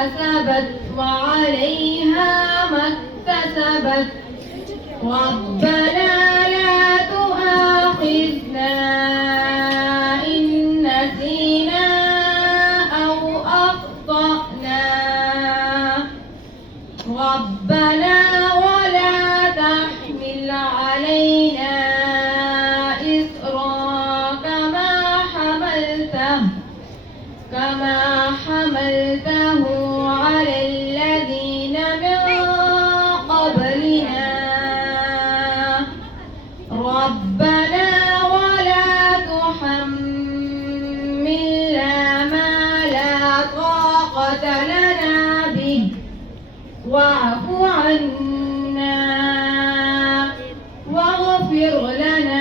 كسبت وعليها ما اكتسبت ربنا لا تؤاخذنا إن نسينا أو أخطأنا ربنا ولا تحمل علينا إصرا كما حملته على الذين من قبلنا ربنا ولا تحملنا ما لا طاقة لنا به واعف عنا واغفر لنا